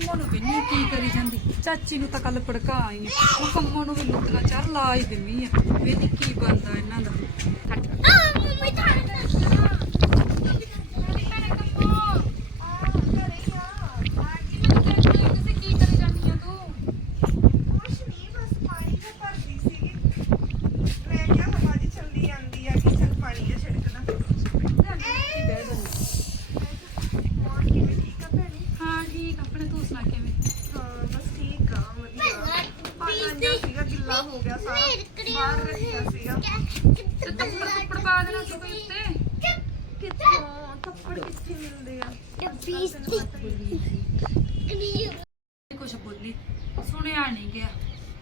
ਕੰਮੋਂ ਨੂੰ ਵੀ ਨਹੀਂ ਕੀ ਕਰੀ ਜਾਂਦੀ? ਚਾਚੀ ਨੂੰ ਤਾਂ ਕੱਲ ਭੜਕਾ ਆਈ ਆ ਉਹ ਕੰਮੋਂ ਨੂੰ ਵੀ ਲੁੱਟਣਾ ਚਾਰ ਲਾ ਹੀ ਦਿੰਦੀ ਆ। ਵੇਖੀ ਕੀ ਬਣਦਾ ਇਹਨਾਂ ਦਾ। ਕੁਛ ਨਹੀਂ ਬਸ ਪਾਣੀ ਜਿਹਾ ਭਰਦੀ ਸੀਗੀ ਮੈਂ ਕਿਹਾ ਹਵਾ ਜੀ ਚੱਲਦੀ ਆਂਦੀ ਆ ਕਿ ਚੱਲ ਪਾਣੀ ਜਿਹਾ ਛਿੜਕਦਾ ਹੋਰ ਕਿਵੇਂ ਠੀਕ ਆ ਭੈਣੇ ਹਾਂ ਠੀਕ ਆਪਣੇ ਤੂੰ ਸੁਣਾ ਕਿਵੇਂ ਹਾਂ ਬਸ ਠੀਕ ਆ ਵਧੀਆ ਪਾਣੀ ਜਿਹਾ ਸੀਗਾ ਗਿੱਲਾ ਹੋ ਗਿਆ ਸਾਰਾ ਬਾਹਰ ਰੱਖਿਆ ਸੀਗਾ ਪਾ ਦੇਣਾ ਸੀ ਕੋਈ ਉੱਤੇ। ਕਿੱਥੋਂ? ਥੱਪੜ ਕਿੱਥੇ ਮਿਲਦੇ ਆ? ਕੁਛ ਬੋਲੀ। ਸੁਣਿਆ ਨਹੀਂ ਗਿਆ।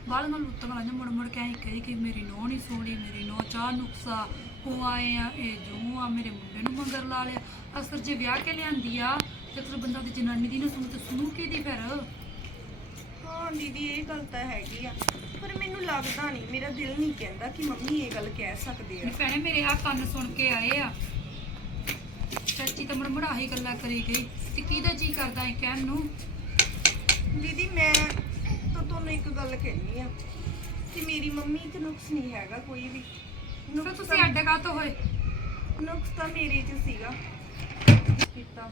ਬਾਲ ਨਾਲ ਲੁੱਟਣ ਵਾਲਾ ਮੁੜ ਮੁੜ ਕੇ ਐਂ ਕਹੀ ਕਿ ਮੇਰੀ ਨੋਹ ਨਹੀਂ ਸੋਣੀ ਮੇਰੀ ਨੋਹ ਚਾਹ ਨੁਕਸਾ। ਉਹ ਆਏ ਆ, ਇਹ ਜੋ ਆ, ਮੇਰੇ ਮੁੰਡੇ ਨੂੰ ਮੰਗਰ ਲਾ ਲਿਆ। ਅਸਰ ਜੇ ਵਿਆਹ ਕੇ ਲਿਆਂਦੀ ਆ, ਤੇ ਫਿਰ ਬੰਦਾ ਦੀ ਜਨਾਨੀ ਦੀ ਨਾ ਸੁਣ ਤੇ ਸੁਣੂ ਕਿਹਦੀ ਫਿਰ? ਹਾਂ ਦੀਦੀ ਇਹ ਗੱਲ ਤਾਂ ਹੈਗੀ ਆ। ਪਰ ਮੈਨੂੰ ਲੱਗਦਾ ਨਹੀਂ ਮੇਰਾ ਦਿਲ ਨਹੀਂ ਕਹਿੰਦਾ ਕਿ ਮੰਮੀ ਇਹ ਗੱਲ ਕਹਿ ਸਕਦੇ ਆ। ਭੈਣੇ ਮੇਰੇ ਆ ਕੰਨ ਸੁਣ ਕੇ ਆਏ ਆ। ਚਾਚੀ ਤਾਂ ਮੁੜ ਮੁੜ ਆਹੀ ਗੱਲਾਂ ਕਰੀ ਗਈ। ਤੇ ਕਿਹਦਾ ਜੀ ਕਰਦਾ ਹੈ ਕਹਿਣ ਨੂੰ? ਦੀਦੀ ਮੈਂ ਤਾਂ ਤੁਹਾਨੂੰ ਇੱਕ ਗੱਲ ਕਹਿਣੀ ਆ ਕਿ ਮੇਰੀ ਮੰਮੀ 'ਚ ਨੁਕਸ ਨਹੀਂ ਹੈਗਾ ਕੋਈ ਵੀ। ਫਿਰ ਨੁਕਸ ਤੁਸੀਂ ਤਾਂ- ਅੱਡ ਕਾਤੋਂ ਹੋਏ? ਨੁਕਸ ਤਾਂ ਮੇਰੇ 'ਚ ਸੀਗਾ। ਕੀਤਾ।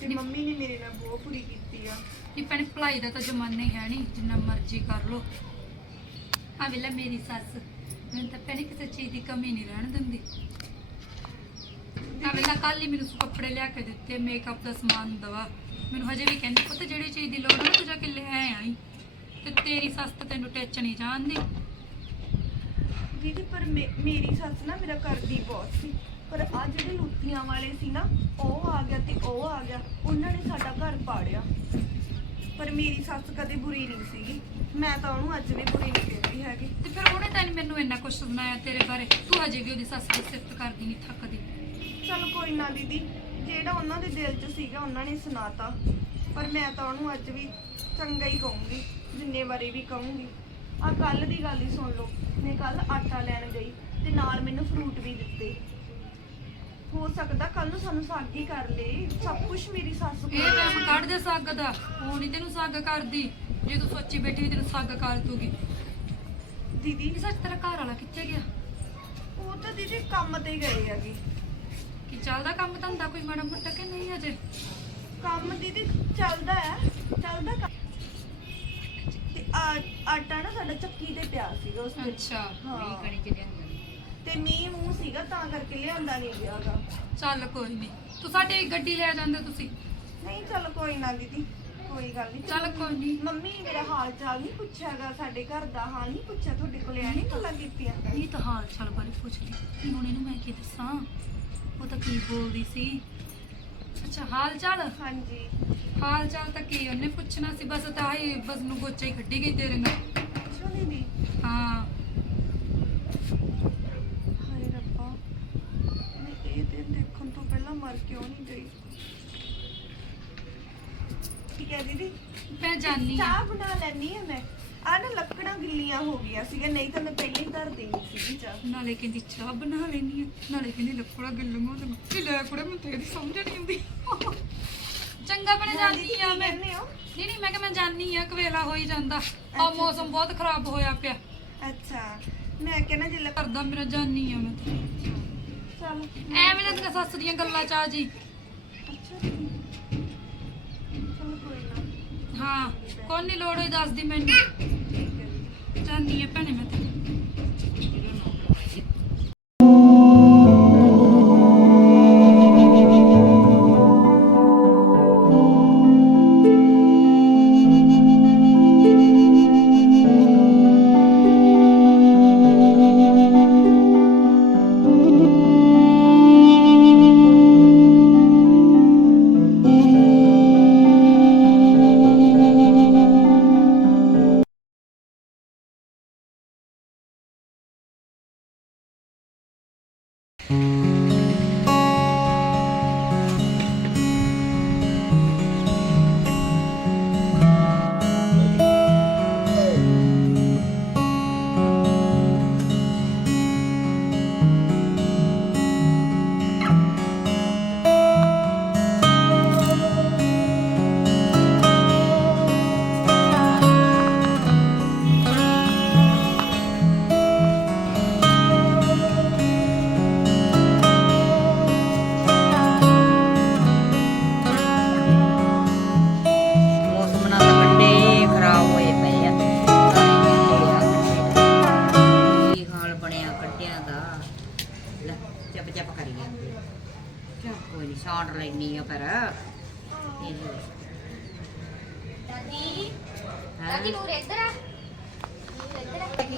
ਤੇ ਮੰਮੀ ਨੇ ਮੇਰੇ ਨਾਲ ਬਹੁਤ ਬੁਰੀ ਕੀਤੀ ਆ। ਇਹ ਭੈਣੇ ਭਲਾਈ ਦਾ ਤਾਂ ਜ਼ਮਾਨਾ ਹੀ ਹੈ ਨਹੀਂ ਜਿੰਨਾ ਮਰਜ਼ੀ ਕਰ ਲੋ ਆ ਵੇਲਾ ਮੇਰੀ ਸੱਸ ਮੈਨੂੰ ਤਾਂ ਭੈਣੇ ਕਿਸੇ ਚੀਜ਼ ਦੀ ਕਮੀ ਨਹੀਂ ਰਹਿਣ ਦਿੰਦੀ। ਆ ਵੇਲਾ ਕੱਲ ਹੀ ਮੈਨੂੰ ਕੱਪੜੇ ਲਿਆ ਕੇ ਦਿੱਤੇ ਮੇਕਅਪ ਦਾ ਸਮਾਨ ਦਵਾ। ਮੈਨੂੰ ਹਜੇ ਵੀ ਕਹਿੰਦੀ ਪੁੱਤ ਜਿਹੜੀ ਚੀਜ਼ ਦੀ ਲੋੜ ਹੈ ਤੂੰ ਜਾ ਕੇ ਲੈ ਆਈ। ਤੇ ਤੇਰੀ ਸੱਸ ਤਾਂ ਤੈਨੂੰ ਟੱਚ ਨਹੀਂ ਜਾਣਦੀ। ਦੀਦੀ ਪਰ ਮੇਰੀ ਸੱਸ ਨਾ ਮੇਰਾ ਕਰਦੀ ਬਹੁਤ ਸੀ। ਪਰ ਆ ਜਿਹੜੇ ਲੁੱਟੀਆਂ ਵਾਲੇ ਸੀ ਨਾ ਉਹ ਆ ਗਿਆ ਤੇ ਉਹ ਆ ਗਿਆ। ਉਹਨਾਂ ਨੇ ਸਾਡਾ ਘਰ ਪਾੜਿਆ। ਪਰ ਮੇਰੀ ਸੱਸ ਕਦੇ ਬੁਰੀ ਨਹੀਂ ਸੀਗੀ। ਮੈਂ ਤਾਂ ਉਹਨੂੰ ਅੱਜ ਵੀ ਬੁਰੀ ਨਹੀਂ ਕਹਿੰਦੀ ਹੈਗੀ। ਤੇ ਫਿਰ ਉਹਨੇ ਤਾਂ ਮੈਨੂੰ ਇੰਨਾ ਕੁਝ ਸੁਣਾਇਆ ਤੇਰੇ ਬਾਰੇ। ਤੂੰ ਹਜੇ ਵੀ ਉਹਦੀ ਸੱਸ ਦੀ ਸਿਫਤ ਕਰਦੀ ਨਹੀਂ ਥੱਕਦੀ। ਚਲ ਕੋਈ ਨਾ ਦੀਦੀ ਜਿਹੜਾ ਉਹਨਾਂ ਦੇ ਦਿਲ 'ਚ ਸੀਗਾ ਉਹਨਾਂ ਨੇ ਸੁਣਾਤਾ। ਪਰ ਮੈਂ ਤਾਂ ਉਹਨੂੰ ਅੱਜ ਵੀ ਚੰਗਾ ਹੀ ਕਹੂੰਗੀ ਜਿੰਨੇ ਵਾਰੀ ਵੀ ਕਹੂੰਗੀ। ਆ ਕੱਲ ਦੀ ਗੱਲ ਹੀ ਸੁਣ ਲਓ। ਮੈਂ ਕੱਲ ਆਟਾ ਲੈਣ ਗਈ ਤੇ ਨਾਲ ਮੈਨੂੰ ਫਰੂਟ ਵੀ ਦਿੱਤੇ। ਹੋ ਸਕਦਾ ਕੱਲ ਨੂੰ ਸਾਨੂੰ ਸਾਗੀ ਕਰ ਲੇ। ਸਭ ਕੁਝ ਮੇਰੀ ਸੱਸ ਕੋਲ ਇਹ ਟਾਈਮ ਕੱਢ ਦੇ ਸੱਗ ਦਾ। ਉਹ ਨਹੀਂ ਤੈਨੂੰ ਸੱਗ ਕਰਦੀ। ਜੇ ਤੂੰ ਸੋਚੀ ਬੈਠੀ ਵੀ ਤੈਨੂੰ ਸੱਗ ਕਰ ਦੂਗੀ। ਦੀਦੀ। ਇਹ ਸੱਚ ਤੇਰਾ ਘਰ ਵਾਲਾ ਕਿੱਥੇ ਗਿਆ? ਉਹ ਤਾਂ ਦੀਦੀ ਕੰਮ ਤੇ ਗਏ ਹੈਗੇ। ਕੀ ਚੱਲਦਾ ਕੰਮ ਧੰਦਾ ਕੋਈ ਮਾੜਾ ਮੋਟਾ ਕਿ ਨਹੀਂ ਅਜੇ? ਕੰਮ ਦੀਦੀ ਚੱਲਦਾ ਹੈ ਚੱਲਦਾ ਕੰਮ। ਤੇ ਆ- ਆਟਾ ਨਾ ਸਾਡਾ ਚੱਕੀ ਤੇ ਪਿਆ ਸੀਗਾ ਉਸ ਦਿਨ। ਅੱਛਾ ਹਾਂ। ਵੀ ਕਣੀ ਕਿ ਲਿਆਂਦਾ ਤੇ ਮੀਂਹ ਮੂੰਹ ਸੀਗਾ ਤਾਂ ਕਰਕੇ ਲਿਆਂਦਾ ਨਹੀਂ ਗਿਆਗਾ ਚੱਲ ਕੋਈ ਨਹੀਂ ਤੂੰ ਸਾਡੇ ਗੱਡੀ ਲੈ ਜਾਂਦੇ ਤੁਸੀਂ। ਨਹੀਂ ਚੱਲ ਕੋਈ ਨਾ ਦੀਦੀ ਕੋਈ ਗੱਲ ਨਹੀਂ ਚੱਲ ਕੋਈ ਨਹੀਂ ਮੰਮੀ ਨੇ ਮੇਰਾ ਹਾਲ ਚਾਲ ਨਹੀਂ ਪੁੱਛਿਆਗਾ ਸਾਡੇ ਘਰ ਦਾ ਹਾਲ ਨਹੀਂ ਪੁੱਛਿਆ ਤੁਹਾਡੇ ਕੋਲੇ ਐ ਨਹੀਂ ਗੱਲਾਂ ਕੀਤੀਆਂ? ਇਹ ਤਾਂ ਹਾਲ ਚਾਲ ਬਾਰੇ ਪੁੱਛ ਲਈ। ਕਿ ਹੁਣ ਇਹਨੂੰ ਮੈਂ ਕੀ ਦੱਸਾਂ? ਉਹ ਤਾਂ ਕੀ ਬੋਲਦੀ ਸੀ? ਅੱਛਾ ਹਾਲ ਚਾਲ? ਹਾਂਜੀ। ਹਾਲ ਚਾਲ ਤਾਂ ਕੀ ਉਹਨੇ ਪੁੱਛਣਾ ਸੀ? ਬਸ ਤਾਂ ਹੀ ਬਸ ਨੂੰ ਗੋਚਾ ਹੀ ਕੱਢੀ ਗਈ ਤੇਰੇ ਨਾਲ। ਅੱਛਾ ਦੀਦੀ। ਹਾਂ। ਹੈ ਦੀਦੀ। ਮੈਂ ਜਾਣੀ ਆ। ਚਾਹ ਬਣਾ ਲੈਣੀ ਆ ਮੈਂ। ਆ ਨਾ ਲੱਕੜਾਂ ਗਿੱਲੀਆਂ ਹੋ ਗਈਆਂ ਸੀਗਾ ਨਹੀਂ ਤਾਂ ਮੈਂ ਪਹਿਲਾਂ ਹੀ ਧਰ ਦੇਣੀ ਸੀਗੀ ਚਾਹ। ਨਾਲੇ ਕਹਿੰਦੀ ਚਾਹ ਬਣਾ ਲੈਣੀ ਆ। ਨਾਲੇ ਕਹਿੰਦੀ ਲੱਕੜਾ ਗਿੱਲੂਆਂ ਤੇ ਕੀ ਲੈ ਕੁੜੇ ਮੈਨੂੰ ਤੇ ਇਹਦੀ ਸਮਝ ਨਹੀਂ ਆਉਂਦੀ। ਚੰਗਾ ਬਣ ਜਾਂਦੀ ਆ ਮੈਂ। ਕਹਿੰਦੇ ਹੋ। ਨਹੀਂ ਨਹੀਂ ਮੈਂ ਕਿ ਮੈਂ ਜਾਣੀ ਆ ਕਵੇਲਾ ਹੋਈ ਜਾਂਦਾ। ਆ। ਮੌਸਮ ਬਹੁਤ ਖਰਾਬ ਹੋਇਆ ਪਿਆ। ਅੱਛਾ। ਮੈਂ ਕਹਿੰਦਾ ਜੇ ਲੱਕੜ ਕਰਦਾ ਮੇਰਾ ਜਾਣੀ ਆ ਮੈਂ। ਚੱਲ। ਐਵੇਂ ਨਾ ਤੇਰੇ ਸੱਸ ਦੀਆਂ ਗੱਲਾਂ ਚ ਆ ਜੀ। ਅੱਛਾ। ਹਾਂ ਕੋਈ ਨਹੀਂ ਲੋੜ ਹੋਈ ਦੱਸਦੀ ਮੈਨੂੰ। ਠੀਕ ਹੈ ਭੈਣੇ ਮੈਂ ਤੇ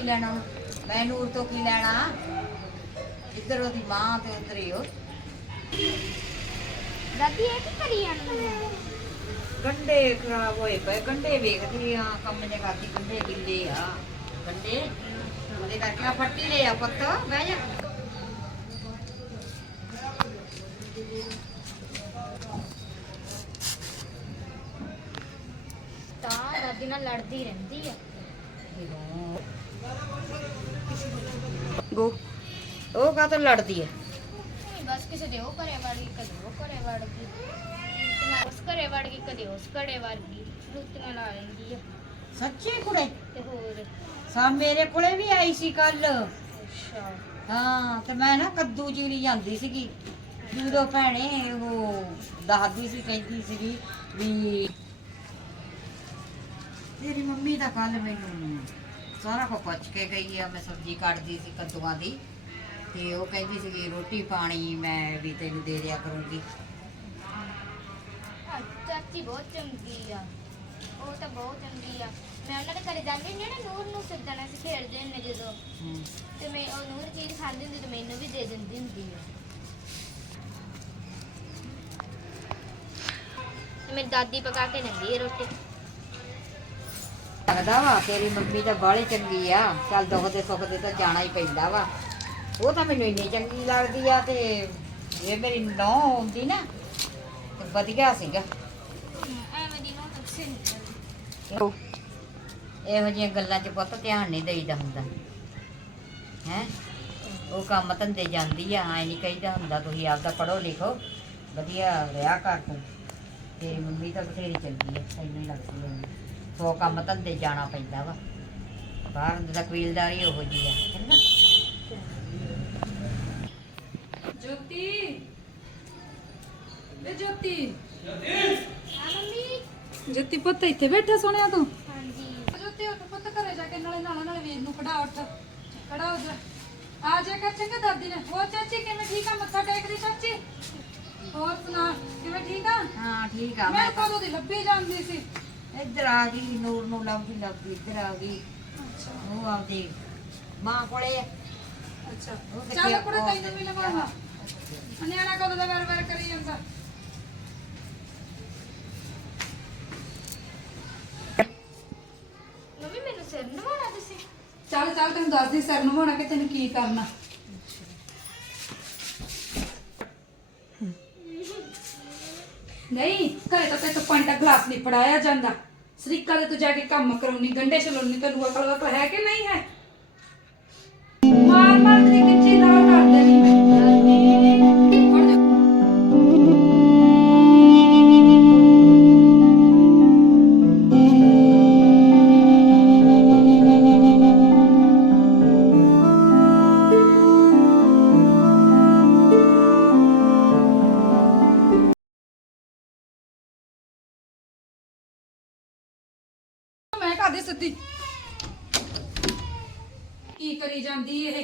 ਲੈਣਾ ਮੈਂ ਨੂਰ ਤੋਂ ਕੀ ਲੈਣਾ? ਇੱਧਰ ਉਹਦੀ ਮਾਂ ਤੇ ਉੱਧਰ ਹੀ ਉਹ। ਦਾਦੀ ਇਹ ਕੀ ਕਰੀ ਜਾਂਦੀ ਹੈ? ਗੰਡੇ ਖਰਾਬ ਹੋਏ ਪਏ। ਗੰਡੇ ਵੇਖਦੀ ਆ ਕੰਮ ਨੇ ਕਰਦੀ ਗੰਡੇ ਗਿੱਲੇ ਆ। ਗੰਡੇ? ਉਹਦੇ ਕਰਕੇ ਆ ਫੱਟੀ ਲੈ ਆ ਪੁੱਤ ਬਹਿ ਜਾ। ਤਾਂ ਦਾਦੀ ਨਾਲ ਲੜਦੀ ਰਹਿੰਦੀ ਆ। ਗੋ ਉਹ ਕਾਹਤੋਂ ਲੜਦੀ ਆ ਨਹੀਂ ਬਸ ਕਿਸੇ ਦੇ ਉਹ ਘਰੇ ਵੜ ਗਈ ਕਦੇ ਉਹ ਘਰੇ ਵੜ ਗਈ। ਤੇ ਨਾ ਉਸ ਘਰੇ ਵੜ ਗਈ ਕਦੇ ਉਸ ਘਰੇ ਵੜ ਗਈ। ਲੁੱਟੀਆਂ ਲਾ ਲੈਂਦੀ ਆ ਸੱਚੀ ਕੁੜੇ? ਤੇ ਹੋਰ? ਸਾ ਮੇਰੇ ਕੋਲੇ ਵੀ ਆਈ ਸੀ ਕੱਲ ਅੱਛਾ। ਹਾਂ ਤੇ ਮੈਂ ਨਾ ਕੱਦੂ ਚੀਰੀ ਜਾਂਦੀ ਸੀਗੀ। ਜਦੋਂ ਭੈਣੇ ਉਹ ਦੱਸਦੀ ਸੀ ਕਹਿੰਦੀ ਸੀਗੀ ਵੀ ਤੇਰੀ ਮੰਮੀ ਦਾ ਕੱਲ ਮੈਨੂੰ ਸਾਰਾ ਕੁਝ ਪੁੱਛ ਕੇ ਗਈ ਆ ਮੈਂ ਸਬਜ਼ੀ ਕੱਟਦੀ ਸੀ ਕੱਦੂਆਂ ਦੀ। ਤੇ ਉਹ ਕਹਿੰਦੀ ਸੀਗੀ ਰੋਟੀ ਪਾਣੀ ਮੈਂ ਵੀ ਤੈਨੂੰ ਦੇ ਦਿਆ ਕਰੂੰਗੀ। ਆ, ਚਾਚੀ ਬਹੁਤ ਚੰਗੀ ਆ। ਉਹ ਤਾਂ ਬਹੁਤ ਚੰਗੀ ਆ। ਮੈਂ ਉਹਨਾਂ ਦੇ ਘਰੇ ਜਾਂਦੀ ਹੁੰਦੀ ਆ ਨਾ ਨੂਰ ਨੂੰ ਸਿੱਧਣਾ ਸੀ ਖੇਡਦੇ ਹੁੰਦੇ ਜਦੋਂ। ਤੇ ਮੈਂ ਉਹ ਨੂਰ ਚੀਜ਼ ਖਾਂਦੀ ਹੁੰਦੀ ਤੇ ਮੈਨੂੰ ਵੀ ਦੇ ਦਿੰਦੀ ਹੁੰਦੀ ਆ। ਤੇ ਮੇਰੀ ਦਾਦੀ ਪਕਾ ਕੇ ਦਿੰਦੀ ਹੈ ਰੋਟੀ। ਲੱਗਦਾ ਵਾ, ਤੇਰੀ ਮੰਮੀ ਤਾਂ ਬਾਹਲੀ ਚੰਗੀ ਆ। ਚੱਲ ਦੁੱਖ ਦੇ ਸੁੱਖ ਦੇ ਤਾਂ ਜਾਣਾ ਹੀ ਪੈਂਦਾ ਵਾ। ਉਹ ਤਾਂ ਮੈਨੂੰ ਇੰਨੀ ਚੰਗੀ ਲੱਗਦੀ ਆ ਤੇ ਇਹ ਮੇਰੀ ਨੌ ਹੁੰਦੀ ਨਾ, ਤੇ ਵਧੀਆ ਸੀਗਾ। ਐਵੇਂ ਦੀ ਨੂੰ ਅੱਛੀ ਨਹੀਂ ਇਹੋ ਜਿਹੀਆਂ ਗੱਲਾਂ 'ਚ ਪੁੱਤ ਧਿਆਨ ਨਹੀਂ ਦੇਈਦਾ ਹੁੰਦਾ। ਹੈ? ਉਹ ਕੰਮ ਧੰਦੇ ਜਾਂਦੀ ਆ, ਐ ਨਹੀਂ ਕਹੀਦਾ ਹੁੰਦਾ, ਤੁਸੀਂ ਆਪਦਾ ਪੜੋ ਲਿਖੋ, ਵਧੀਆ ਰਿਹਾ ਕਰ ਤੂੰ। ਤੇਰੀ ਮੰਮੀ ਤਾਂ ਬਥੇਰੀ ਚੰਗੀ ਆ, ਤੈਨੂੰ ਲੱਗਦੀ ਆ। ਸੋ ਕੰਮ ਧੰਦੇ ਜਾਣਾ ਪੈਂਦਾ ਵਾ। ਬਾਹਰ ਦਾ ਕਬੀਲਦਾਰੀ ਉਹੋ ਜੀ ਆ ਚੰਗਾ ਜੋਤੀ। ਵੇ ਜੋਤੀ। ਹਾਂ ਮੰਮੀ। ਜੋਤੀ ਪੁੱਤ ਇੱਥੇ ਬੈਠਾ ਸੁਣਿਆ ਤੂੰ? ਹਾਂਜੀ। ਜੋਤੀ ਉੱਠ ਪੁੱਤ ਘਰੇ ਜਾ ਕੇ ਨਾਲੇ ਨਾਲੇ ਨਾਲੇ ਵੀਰ ਨੂੰ ਖੜਾ ਉੱਠ। ਖੜਾ ਹੋ ਜਾ। ਆ ਜਾ ਕਰ ਚੰਗਾ ਦਾਦੀ ਨੇ। ਹੋਰ ਚਾਚੀ ਕਿਵੇਂ ਠੀਕ ਆ? ਮੱਥਾ ਟੇਕਦੀ ਚਾਚੀ? ਹੋਰ ਸੁਣਾ ਕਿਵੇਂ ਠੀਕ ਆ? ਹਾਂ ਠੀਕ ਆ। ਮੈਂ ਮੈਂ ਕਦੋਂ ਦੀ ਲੱਭੀ ਜਾਂਦੀ ਸੀ। ਇੱਧਰ ਆ ਗਈ ਨੂਰ ਨੂੰ ਲੱਭਦੀ ਲੱਭਦੀ ਇੱਧਰ ਆ ਗਈ। ਅੱਛਾ। ਉਹ ਆਪਦੀ ਮਾਂ ਕੋਲੇ ਆ। ਅੱਛਾ। ਉਹ ਚੱਲ ਕੀ- ਕੁੜੇ ਤੈਨੂੰ ਵੀ ਲਵਾਵਾਂ ਨਿਆਣਾ ਕਦੋਂ ਦਾ ਵਾਰ ਵਾਰ ਕਰੀ ਜਾਂਦਾ। ਮੰਮੀ ਮੈਨੂੰ ਸਿਰ ਨਵਾਉਣਾ ਤੁਸੀਂ? ਚੱਲ ਚੱਲ ਤੈਨੂੰ ਦੱਸਦੀ ਸਿਰ ਨਵਾਉਣਾ ਕਿ ਤੈਨੂੰ ਕੀ ਕਰਨਾ ਨਹੀਂ ਘਰੇ ਤਾਂ ਤੇ ਪਾਣੀ ਦਾ ਗਲਾਸ ਨਹੀਂ ਪੜਾਇਆ ਜਾਂਦਾ। ਸਰੀਕਾ ਦੇ ਤੂੰ ਜਾ ਕੇ ਕੰਮ ਕਰਾਉਣੀ, ਗੰਡੇ ਚਲਾਉਣੀ ਤੈਨੂੰ ਅਕਲ ਵਕਲ ਹੈ ਕਿ ਨਹੀਂ ਹੈ? ਮਾਰ ਮਾਰ ਕੇ ਕਿੱਚੀ ਨਾਲ ਮੈਂ ਕੀ ਕਰੀ ਜਾਂਦੀ ਇਹ?